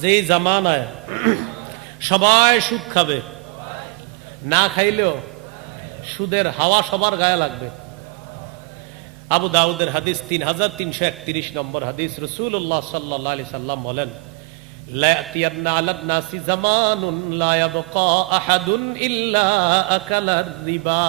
যেই জামানায় সবাই সুদ খাবে, না খাইলেও সুদের হাওয়া সবার গায়ে লাগবে। আবু দাউদের হাদিস 3331 নম্বর হাদিস, রাসূলুল্লাহ সাল্লাল্লাহু আলাইহি সাল্লাম বলেন, লা ইয়াতিয়ান্না আলান নাসি জামানুন লা ইয়াবকা আহাদুন ইল্লা আকালার রিবা।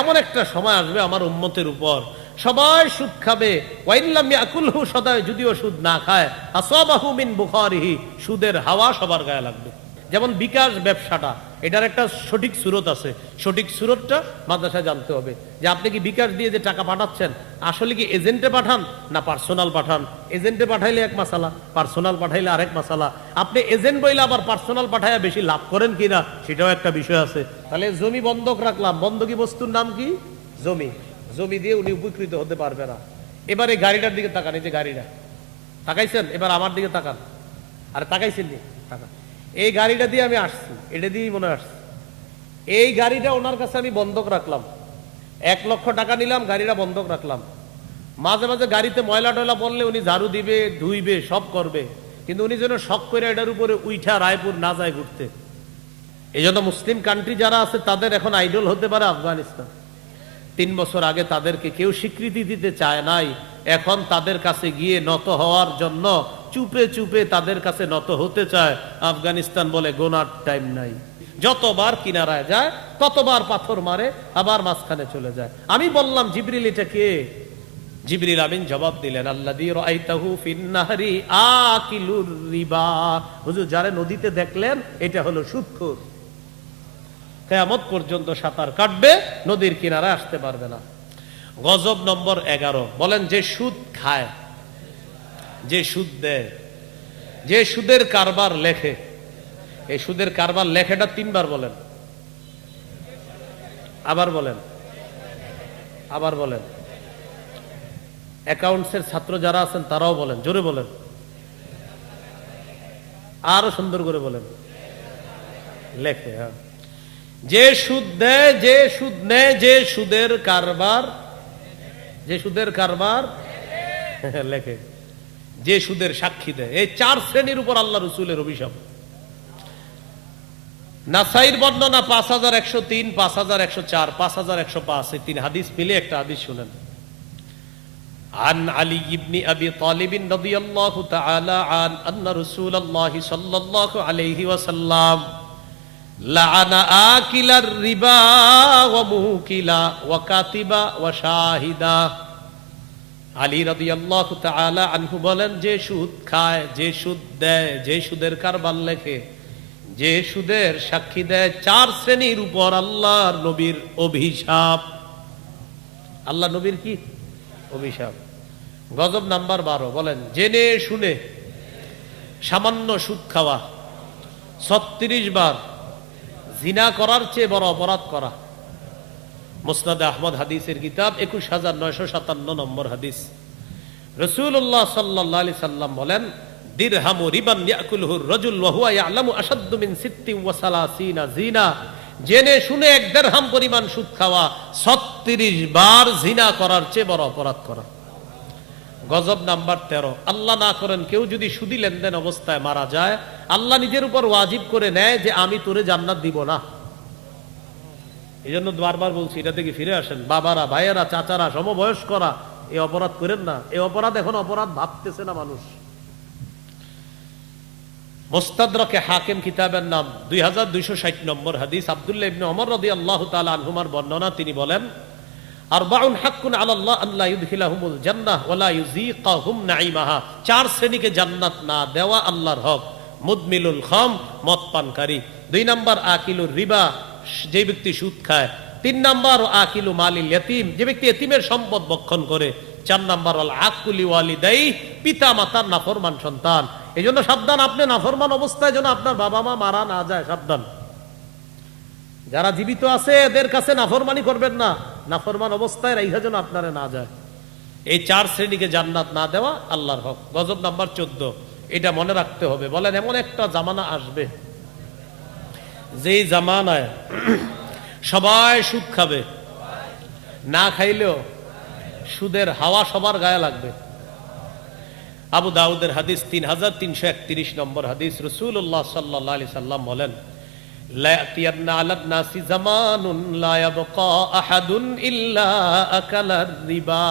এমন একটা সময় আসবে আমার উম্মতের উপর সবাই সুদ খাবে, ওয়া ইল্লাম ইয়াকুলহু, সদায় যদিও সুদ না খায়, আসাবাহু মিন বুখারিহি, সুদের হাওয়া সবার গায়ে লাগবে। যেমন বিকাশ ব্যবসাটা, এটার একটা সঠিক সুরত আছে, সঠিক সুরতটা মাদ্রাসায় জানতে হবে যে আপনি কি বিকাশ দিয়ে যে টাকা পাঠাচ্ছেন আসলে কি এজেন্টে পাঠান না পার্সোনাল পাঠান। এজেন্টে পাঠাইলে এক মাসালা, পার্সোনাল পাঠাইলে আরেক মাসালা। আপনি এজেন্ট বইলে আবার পার্সোনাল পাঠাইয়া বেশি লাভ করেন কিনা সেটাও একটা বিষয় আছে। তাহলে জমি বন্ধক রাখলাম, বন্ধকি বস্তুর নাম কি? জমি। জমি দিয়ে উনি উপকৃত হতে পারবে না। এবারে গাড়িটার দিকে তাকান, এই যে গাড়িটা তাকাইছেন, এবার আমার দিকে তাকান, আর তাকাইছেন নি? তাকান। এই গাড়িটা দিয়ে আমি আসছি, এটা দিয়েই মনে আসছি। এই গাড়িটা ওনার কাছে আমি বন্ধক রাখলাম, 1 লক্ষ টাকা নিলাম, গাড়িটা বন্ধক রাখলাম। মাঝে মাঝে গাড়িতে ময়লা টয়লা পড়লে উনি ঝাড়ু দিবে, ধুইবে, সব করবে, কিন্তু উনি যেন শখ করে এটার উপরে উইঠা রায়পুর না যায় ঘুরতে। এই জন্য মুসলিম কান্ট্রি যারা আছে তাদের এখন আইডল হতে পারে আফগানিস্তান। 3 বছর আগে তাদেরকে কেউ স্বীকৃতি দিতে চায় নাই, এখন তাদের কাছে গিয়ে নত হওয়ার জন্য চুপে চুপে তাদের কাছে নত হতে চায়। আফগানিস্তান বলে গোনার টাইম নাই, যতবার কিনারায় যায় ততবার পাথর মারে, আবার মাঝখানে চলে যায়। আমি বললাম, জিবরিল এটা কে? জিবরিল আমিন জবাব দিলেন, আল্লাযী রাআইতাহু ফিন নাহরি আকিলুর রিবা। হুজুর, যারা নদীতে দেখলেন এটা হলো সুদখোর, কিয়ামত পর্যন্ত সাঁতার কাটবে, নদীর কিনারায় আসতে পারবে না। গজব নম্বর 11, বলেন যে সুদ খায়, যে সুদ দেয়, যে সুদের কারবার লেখে। এই সুদের কারবার লেখাটা 3 বার বলেন, আবার বলেন, আবার বলেন। অ্যাকাউন্টসের ছাত্র যারা আছেন তারাও বলেন, জোরে বলেন, আরো সুন্দর করে বলেন, লেখে। হ্যাঁ, যে সুদ দেয়, যে সুদ নেয়, যে সুদের কারবার, যে সুদের কারবার লেখে, যে সুদের সাক্ষী দেয়। এই 4 শ্রেণীর উপর আল্লাহ রাসূলের অভিশাপ। নাসাইর বর্ণনা 5103, 5104, 5105, এই 3 হাদিস মিলে একটা হাদিস শুনেন। عن علي بن أبي طالب رضي الله تعالى عنه أن رسول الله صلى الله عليه وسلم لعن آكل الربا وموكلا وكاتبا وشاهدا। আলী রাদিয়াল্লাহু তাআলা আনহু বলেন, যে সুদ খায়, যে সুদ দেয়, যে সুদের কারবার লেখে, যে সুদের সাক্ষী দেয়, 4 শ্রেণীর উপর আল্লাহর নবীর অভিশাপ। আল্লাহ নবীর কি অভিশাপ? গজব নাম্বার 12, বলেন জেনে শুনে সামান্য সুদ খাওয়া, 36 বার জিনা করার চেয়ে বড় অপরাধ করা। মুসনাদে আহমদ হাদিসের কিতাব 21957 নম্বর হাদিস। রাসূলুল্লাহ সাল্লাল্লাহু আলাইহি সাল্লাম বলেন, দিরহামু রিবান ইয়াকুলহু রাজুল ওয়া হুয়া ইয়ালামু আশাদ্দু মিন 36 জিনা। জেনে শুনে 1 দিরহাম পরিমাণ সুদ খাওয়া 36 বার জিনা করার চেয়ে বড় অপরাধ করা। গজব নাম্বার 13, আল্লাহ না করেন কেউ যদি সুদি লেনদেন অবস্থায় মারা যায়, আল্লাহ নিজের উপর ওয়াজিব করে নেয় যে আমি তোরে জান্নাত দিব না। এই জন্য বারবার বলছি, এটা থেকে ফিরে আসেন। বাবারা, ভাইয়েরা, চাচারা, সমবয়স্করা, এই অপরাধ করেন না। এই অপরাধ এখন অপরাধ ভাবতেছে না মানুষ। মুস্তাদরাকে হাকিম কিতাবের নাম 2260 নম্বর হাদিস। আব্দুল্লাহ ইবনে ওমর রাদিয়াল্লাহু তাআলা আনহুমার বর্ণনা, তিনি বলেন, আরবাউন হাক্কুন আলাল্লাহ আল্লা ইউদখিলাহুমুল জান্নাহ ওয়া লা ইউযীকাহুম নাঈমাহা। 4 শ্রেণীকে জান্নাত না দেওয়া আল্লাহর হক। মুদমিলুল খাম, মদ পানকারী। 2 নাম্বার আকিলুর রিবা, যে ব্যক্তি সুদ খায়। 3 নাম্বার আকিলু মালিল ইয়াতীম, যে ব্যক্তি এতিমের সম্পদ ভক্ষণ করে। 4 নাম্বার আল আকুলি ওয়ালিদাই, পিতা মাতার নাফরমান সন্তান। এই জন্য সাবধান, আপনি নাফরমান অবস্থায় যেন আপনার বাবা মা মারা না যায়, সাবধান। যারা জীবিত আছে এদের কাছে নাফরমানি করবেন না, নাফরমান অবস্থায় রাইখা যেন আপনারা না যায়। এই 4 শ্রেণীকে জান্নাত না দেওয়া আল্লাহর হক। গজব নাম্বার 14, এটা মনে রাখতে হবে। বলেন এমন একটা জামানা আসবে, যেই জামানায় সবাই সুদ খাবে, না খাইলেও সুদের হাওয়া সবার গায়ে লাগবে। আবু দাউদের হাদিস 3331 নম্বর হাদিস, রাসূলুল্লাহ সাল্লাল্লাহু আলাইহি সাল্লাম বলেন, লা ইয়াতিয়ান্না আলান নাসি জামানুন লা ইয়াবকা আহাদুন ইল্লা আকালার রিবা।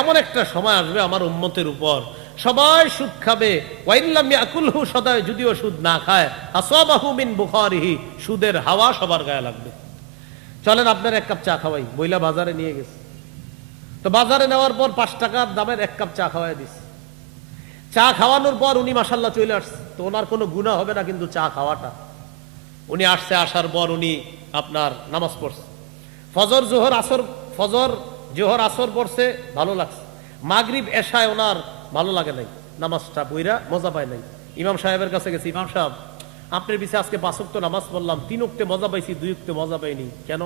এমন একটা সময় আসবে আমার উম্মতের উপর, সবাই সুদ খাবে, ওয়া ইল্লাম ইয়াকুলহু, সদায় যদিও সুদ না খায়, আসাবাহু মিন বুখারিহি, সুদের হাওয়া সবার গায়ে লাগবে। চলেন আপনার এক কাপ চা খাওয়াই, বইলা বাজারে নিয়ে গেছে। তো বাজারে নেওয়ার পর 5 টাকার দামের এক কাপ চা খাওয়াই দিছে। চা খাওয়ানোর পর উনি মাশাআল্লাহ চলে আসছে, তো ওনার কোনো গুনাহ হবে না, কিন্তু চা খাওয়াটা। উনি আসছে, আসার পর উনি আপনার নামাজ পড়ছে, ফজর জোহর আসর, ফজর জোহর আসর পড়ছে, ভালো লাগছে। মাগরিব এশায় ওনার ভালো লাগে নাই, নামাজটা বইরা মজা পায় নাই। ইমাম সাহেবের কাছে গেছে, ইমাম সাহেব আপনার পিছিয়ে আজকে 5 ওয়াক্ত নামাজ পড়লাম, 3 ওয়াক্তে মজা পাইছি, 2 ওয়াক্তে মজা পাইনি, কেন?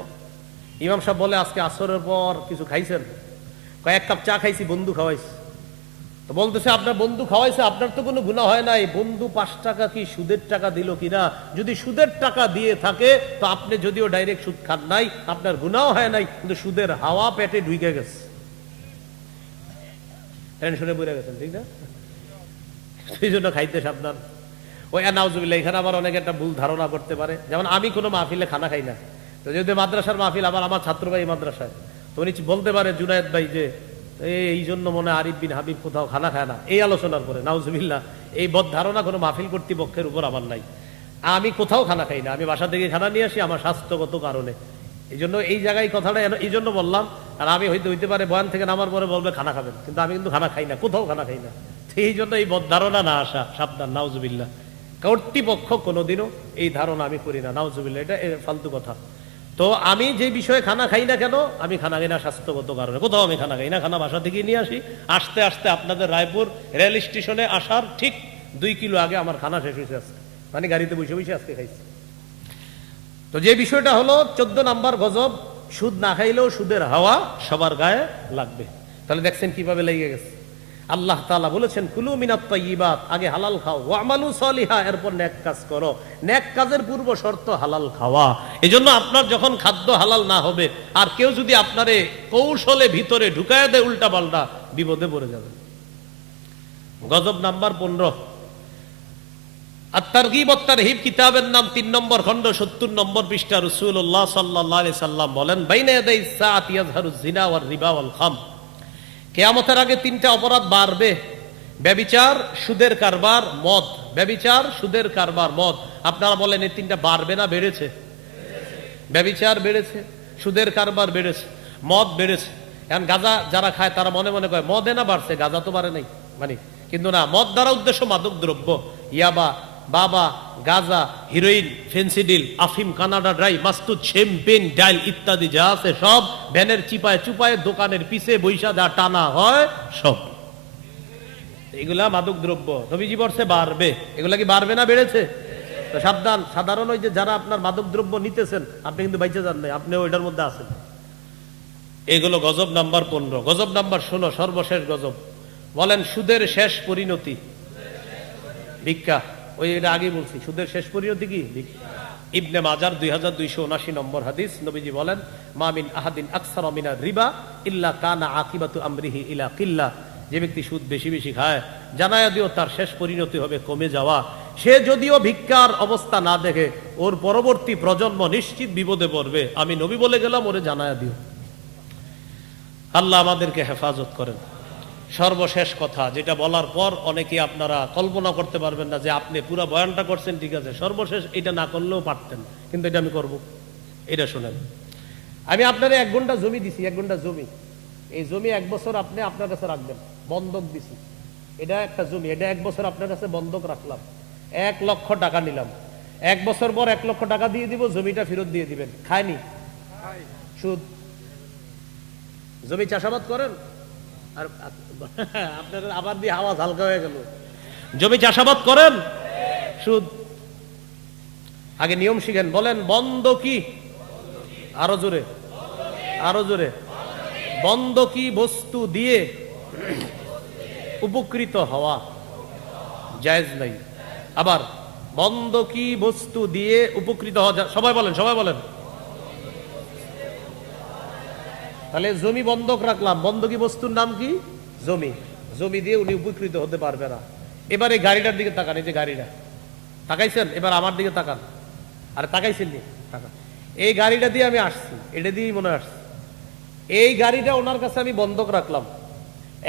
ইমাম সাহেব বলে, আজকে আসরের পর কিছু খাইছেন? কয়েক কাপ চা খাইছি, বন্ধু খাওয়াইছে। তো বলতেছে, আপনার বন্ধু খাওয়াইছে, আপনার তো কোনো গুনাহ হয় নাই। বন্ধু 5 টাকা কি সুদের টাকা দিল কিনা? যদি সুদের টাকা দিয়ে থাকে তো আপনি যদিও ডাইরেক্ট সুদ খান নাই, আপনার গুনাহ হয় নাই, কিন্তু সুদের হাওয়া পেটে ঢুকে গেছে, টেনশনে পড়ে গেছেন, ঠিক না? সেই জন্য খাইতে সাবধান। ওই নাউজুবিল্লাহ, এখানে আবার অনেকে একটা ভুল ধারণা করতে পারে। যেমন আমি কোনো মাহফিলে খানা খাই না, তো যদি মাদ্রাসার মাহফিল, আবার আমার ছাত্র ভাই মাদ্রাসায়, তো উনি বলতে পারে, জুনায়েদ ভাই যে এই জন্য মনে হয় আরিফ বিন হাবিব কোথাও খানা খায় না, এই আলোচনার করে। নাউজুবিল্লাহ, এই বদ ধারণা কোনো মাহফিল কর্তৃপক্ষের উপর আমার নাই। আমি কোথাও খানা খাই না, আমি বাসা থেকে খানা নিয়ে আসি আমার স্বাস্থ্যগত কারণে। এই জন্য এই জায়গায় কথাটা এই জন্য বললাম। আর আমি হইতে পারে বয়ান থেকে নামার পরে বলবে খানা খাবেন, কিন্তু আমি কিন্তু খানা খাই না, কোথাও খানা খাই না। এই জন্য এই বদ ধারণা না আসা সাবধান। নাউজুবিল্লাহ, কর্তৃপক্ষ কোনোদিনও এই ধারণা আমি করি না, নাউজুবিল্লাহ, এটা ফালতু কথা। তো আমি যে বিষয়ে খানা খাই না কেন, আমি খানা খাই না স্বাস্থ্যগত কারণে, কোথাও আমি খানা খাই না, খানা বাসা থেকে নিয়ে আসি। আসতে আসতে আপনাদের রায়পুর রেল স্টেশনে আসার ঠিক 2 কিলো আগে আমার খানা শেষ হয়েছে আজকে, মানে গাড়িতে বসে বসে আজকে খাইছি। তো যে বিষয়টা হলো 14 নাম্বার গজব, সুদ না খাইলেও সুদের হাওয়া সবার গায়ে লাগবে। তাহলে দেখছেন কিভাবে লেগে গেছে। আল্লাহ তাআলা বলেছেন, কুলু মিনাত তাইয়্যিবাত, আগে হালাল খাও, ওয়ামালু সলিহা, এরপর নেক কাজ করো। নেক কাজের পূর্ব শর্ত হালাল খাওয়া। এজন্য আপনার যখন খাদ্য হালাল না হবে, আর কেউ যদি আপনারে কৌশলে ভিতরে ঢুকায় দেয় উল্টা পাল্টা, বিপদে পড়ে যাবেন। গজব নাম্বার 15, আত-তারগীব ওয়াত তারহিব কিতাবের নাম, 3 নম্বর খণ্ড, 70 নম্বর পৃষ্ঠা। রাসূলুল্লাহ সাল্লাল্লাহু আলাইহি সাল্লাম বলেন, বাইনা ইয়াদাই সাআত ইয়াযহারুজ জিনা ওয়ার রিবা ওয়াল খাম। কিয়ামতের আগে 3টা অপরাধ বাড়বে: ব্যভিচার, সুদের কারবার, মদ। ব্যভিচার, সুদের কারবার, মদ। আপনারা বলেন এই 3টা বাড়বে না বেড়েছে? ব্যভিচার বেড়েছে, সুদের কারবার বেড়েছে, মদ বেড়েছে। এখন গাঁজা যারা খায় তারা মনে মনে কয় মদে না বাড়ছে, গাঁজা তো বাড়ে নাই, মানে কিন্তু না, মদ দ্বারা উদ্দেশ্য মাদক দ্রব্য, ইয়াবা, বাবা, গাঁজা, হিরোইন, ফেন্সিডিল, আফিম, কানাডা ড্রাই, মাস্তুদ, শ্যাম্পেন, ডাইল ইত্যাদি যা আছে সব ভ্যানের চিপায় চুপায় দোকানের পিছে বৈশা যা টানা হয় সব এগুলা মাদক দ্রব্য। নবীজি বলছে বাড়বে। এগুলা কি বাড়বে না বেড়েছে? তো সাবধান, সাধারণ ওই যে যারা আপনার মাদক দ্রব্য নিতেছেন, আপনি কিন্তু বাইচে যান নাই, আপনি ওইটার মধ্যে আছেন। এগুলো গজব নাম্বার 15। গজব নাম্বার 16, সর্বশেষ গজব। বলেন সুদের শেষ পরিণতি ভিক্ষা। ওই এটা আগে বলছি, সুদের শেষ পরিণতি কি? ভিক্ষা। ইবনে মাজার 2279 নম্বর হাদিস, নবীজি বলেন, মা মিন আহাদিন আকসারা মিনার রিবা ইল্লা কানা আকিবাতু আমরিহি ইলা কিল্লা। যে ব্যক্তি সুদ বেশি বেশি খায়, জানায়া দিও তার শেষ পরিণতি হবে কমে যাওয়া। সে যদিও ভিক্ষার অবস্থা না দেখে, ওর পরবর্তী প্রজন্ম নিশ্চিত বিপদে পড়বে। আমি নবী বলে গেলাম, ওরে জানায়া দিও। আল্লাহ আমাদেরকে হেফাজত করেন। সর্বশেষ কথা, যেটা বলার পর অনেকে আপনারা কল্পনা করতে পারবেন না যে আপনি পুরো বয়ানটা করছেন, ঠিক আছে, সর্বশেষ এটা না করলেও পারতেন, কিন্তু এটা আমি করব। এটা শুনেন, আমি আপনারা 1 ঘন্টা জমি দিছি, 1 ঘন্টা জমি। এই জমি 1 বছর আপনি আপনার কাছে রাখবেন, বন্ধক দিছি। এটা একটা জমি, এটা 1 বছর আপনার কাছে বন্ধক রাখলাম, 1 লক্ষ টাকা নিলাম। 1 বছর পর 1 লক্ষ টাকা দিয়ে দিব, জমিটা ফেরত দিয়ে দিবেন। খায়নি? সুদ। জমি চাষাবাদ করেন, আর আপনার আবার দিয়ে আওয়াজ হালকা হয়ে গেল। জমি চাষাবাদ করেন, সুদ। আগে নিয়ম শিখেন, বলেন বন্ধকি। আরো জোরে, আরো জোরে। বন্ধকি বস্তু দিয়ে উপকৃত হওয়া জায়েজ নাই। আবার বন্ধকি বস্তু দিয়ে উপকৃত হওয়া, সবাই বলেন, সবাই বলেন। তাহলে জমি বন্ধক রাখলাম, বন্ধকি বস্তুর নাম কি? জমি। জমি দিয়ে উনি উপকৃত হতে পারবে না। এবার এই গাড়িটার দিকে তাকান, এই যে গাড়িটা তাকাইছেন, এবার আমার দিকে তাকান, আর তাকাইছেন নি তাকান। এই গাড়িটা দিয়ে আমি আসছি, এটা দিয়েই মনে আসছি। এই গাড়িটা ওনার কাছে আমি বন্ধক রাখলাম,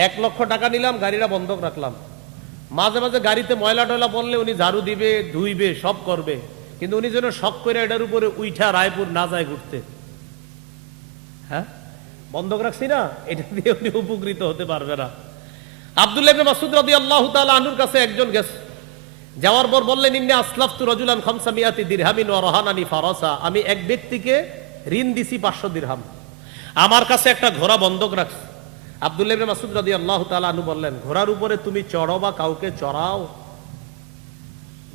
1 লক্ষ টাকা নিলাম, গাড়িটা বন্ধক রাখলাম। মাঝে মাঝে গাড়িতে ময়লা টয়লা পড়লে উনি ঝাড়ু দিবে, ধুইবে, সব করবে, কিন্তু উনি যেন শখ করে এটার উপরে উইঠা রায়পুর না যায় ঘুরতে। হ্যাঁ, বন্ধক রাখছি না, এটা দিয়ে উনি উপকৃত হতে পারবে না। আব্দুল্লাহ ইবনে মাসউদ রাদিয়াল্লাহু তাআলা আনহুর কাছে একজন গেছে, যাওয়ার পর বললেন, ইন্নী আসলাফতু রাজুলান 500 দিরহামিন ওয়া রাহানানি ফারাসা, আমি এক ব্যক্তিকে ঋণ দিছি 500 দিরহাম, আমার কাছে একটা ঘোড়া বন্ধক রাখছে। আব্দুল্লাহ ইবনে মাসউদ রাদিয়াল্লাহু তাআলা আনহু বললেন, ঘোড়ার উপরে তুমি চড়ো বা কাউকে চড়াও,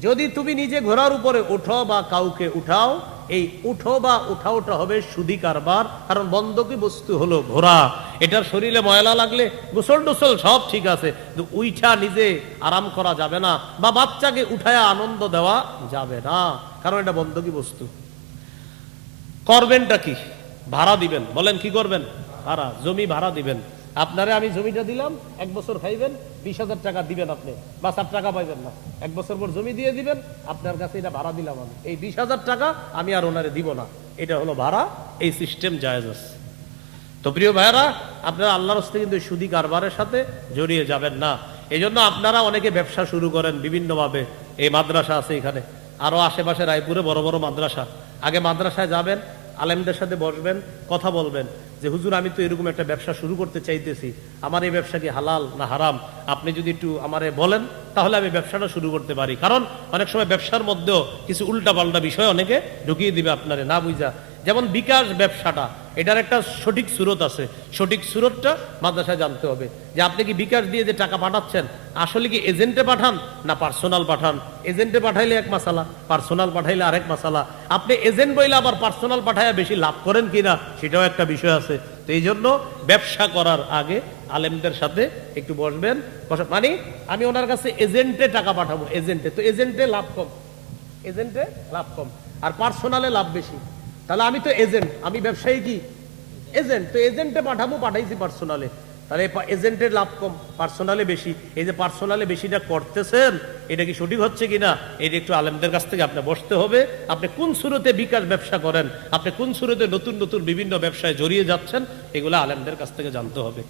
যদি তুমি নিজে ঘোড়ার উপরে উঠো বা কাউকে উঠাও, এই উঠো বা উঠাওটা হবে সুদি কারবার, কারণ বন্ধকি বস্তু হলো ঘোড়া, এটার শরীরে ময়লা লাগলে গোসল টোসল সব ঠিক আছে, কিন্তু উইঠা নিজে আরাম করা যাবে না, বা বাচ্চাকে উঠায়া আনন্দ দেওয়া যাবে না, কারণ এটা বন্ধকি বস্তু। করবেনটা কি? ভাড়া দিবেন। বলেন কি করবেন? ভাড়া, জমি ভাড়া দিবেন। আপনারে আমি জমিটা দিলাম, 1 বছর খাইবেন, 20,000 টাকা দিবেন আপনি, বা 7 টাকা পাইবেন না, 1 বছর পর জমি দিয়ে দিবেন, আপনার কাছে এটা ভাড়া দিলাম আমি, এই 20,000 টাকা আমি আর ওনারে দিব না, এটা হলো ভাড়া। এই সিস্টেম জায়েজ আছে। তো প্রিয় ভাইরা, আপনারা আল্লাহর রাস্তায় কিন্তু সুদি কারবারের সাথে জড়িয়ে যাবেন না। এই জন্য আপনারা অনেকে ব্যবসা শুরু করেন বিভিন্নভাবে। এই মাদ্রাসা আছে এখানে, আরো আশেপাশে রায়পুরে বড় বড় মাদ্রাসা। আগে মাদ্রাসায় যাবেন, আলেমদের সাথে বসবেন, কথা বলবেন যে হুজুর আমি তো এরকম একটা ব্যবসা শুরু করতে চাইতেছি, আমার এই ব্যবসা কি হালাল না হারাম, আপনি যদি একটু আমারে বলেন তাহলে আমি ব্যবসাটা শুরু করতে পারি। কারণ অনেক সময় ব্যবসার মধ্যেও কিছু উল্টাপাল্টা বিষয় অনেকে ঢুকিয়ে দিবে আপনারে না বুঝা। যেমন বিকাশ ব্যবসাটা, এটার একটা সঠিক সুরত আছে, সঠিক সুরতটা মাদ্রাসায় জানতে হবে, যে আপনি কি বিকাশ দিয়ে যে টাকা পাঠাচ্ছেন আসলে কি এজেন্টে পাঠান না পার্সোনাল পাঠান। এজেন্টে পাঠাইলে এক মাসালা, পার্সোনাল পাঠাইলে আরেক মাসালা। আপনি এজেন্ট বইলে আবার পার্সোনাল পাঠাইয়া বেশি লাভ করেন কিনা সেটাও একটা বিষয় আছে। তো এই জন্য ব্যবসা করার আগে আলেমদের সাথে একটু বসবেন, মানে আমি ওনার কাছে এজেন্টে টাকা পাঠাবো, এজেন্টে তো এজেন্টে লাভ কম, এজেন্টে লাভ কম, আর পার্সোনালে লাভ বেশি। তাহলে আমি তো এজেন্ট, আমি ব্যবসায়ী কি এজেন্ট, তো এজেন্টে পাঠাবো, পাঠাইছি পার্সোনালে, তাহলে এজেন্টের লাভ কম, পার্সোনালে বেশি। এই যে পার্সোনালে বেশিটা করতেছেন, এটা কি সঠিক হচ্ছে কিনা, এটা একটু আলেমদের কাছ থেকে আপনি বসতে হবে। আপনি কোন সুরতে বিকাশ ব্যবসা করেন, আপনি কোন সুরতে নতুন নতুন বিভিন্ন ব্যবসায় জড়িয়ে যাচ্ছেন, এগুলো আলেমদের কাছ থেকে জানতে হবে।